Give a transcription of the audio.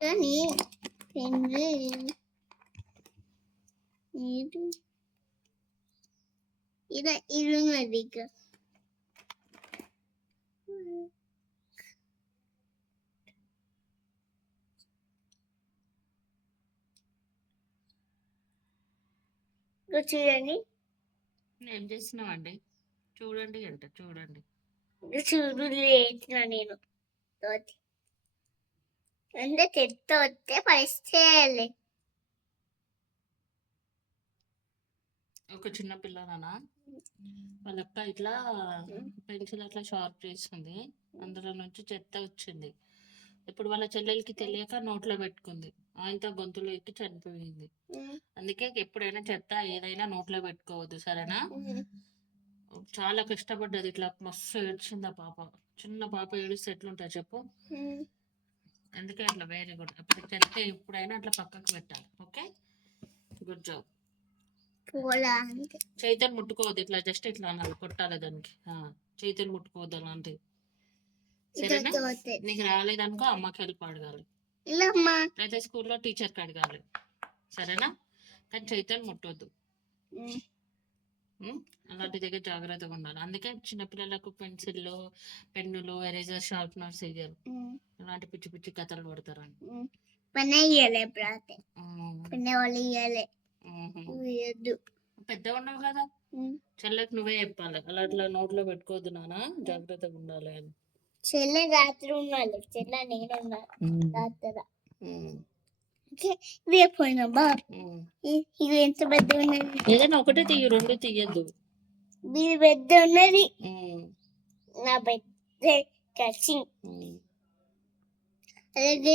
కానీ ఇది ఉన్నది ఇక చూడండి. ఏం చేస్తున్నామండి? చూడండి అంట, చూడండి. చూడు లేచిన నేను అంటే చెత్త వస్తే పరిస్థితి ఒక చిన్న పిల్లనా వాళ్ళ అక్క ఇట్లా పెన్సిల్ అట్లా షార్ప్ చేస్తుంది, అందులో నుంచి చెత్త వచ్చింది. ఇప్పుడు వాళ్ళ చెల్లెలకి తెలియక నోట్లో పెట్టుకుంది, ఆయనతో గొంతులో ఎక్కి చనిపోయింది. అందుకే ఎప్పుడైనా చెత్త ఏదైనా నోట్లో పెట్టుకోవద్దు, సరేనా? చాలా కష్టపడ్డది, ఇట్లా మస్తు ఏడ్చింది ఆ పాప. చిన్న పాప ఏడిస్తే ఎట్లుంటా చెప్పు. అందుకే అట్లా వెరీ గుడ్. అప్పుడు చెత్త ఎప్పుడైనా అట్లా పక్కకు పెట్టాలి. Okay, good job. చైతన్ ముట్టుకోవద్దు, ఇట్లా జస్ట్ ఇట్లా అనాలి, కొట్టాలి దానికి. చైతన్ ముట్టుకోవద్దు అలాంటిది, సరేనా? నీకు రాలేదనుకో అమ్మకి హెల్ప్ అడగాలి, అయితే స్కూల్లో టీచర్కి అడగాలి, సరేనా? కానీ చైతన్ ముట్టొద్దు, అలాంటి దగ్గర జాగ్రత్తగా ఉండాలి. అందుకే చిన్నపిల్లలకు పెన్సిల్లు, పెన్నులు, ఎరేజర్, షార్ప్నర్స్ ఇయ్యారు. అలాంటి పిచ్చి పిచ్చి కథలు పడతారని. పెద్దగా ఉన్నావు కదా, చెల్లెకి నువ్వే చెప్పాలి, అలా అట్లా నోట్లో పెట్టుకోవద్దు నాన్న, జాగ్రత్తగా ఉండాలి అని. చెల్లె రాత్రి ఉండాలి, చెల్లె నేను ఉండాలి రాత్రి. పోయినా బా ఇవి ఎంత పెద్ద ఉన్నది, ఏదైనా ఒకటే తీయ, రెండు తీయద్దు. మీరు పెద్ద ఉన్నది, నా పెద్ద కలిసి అదే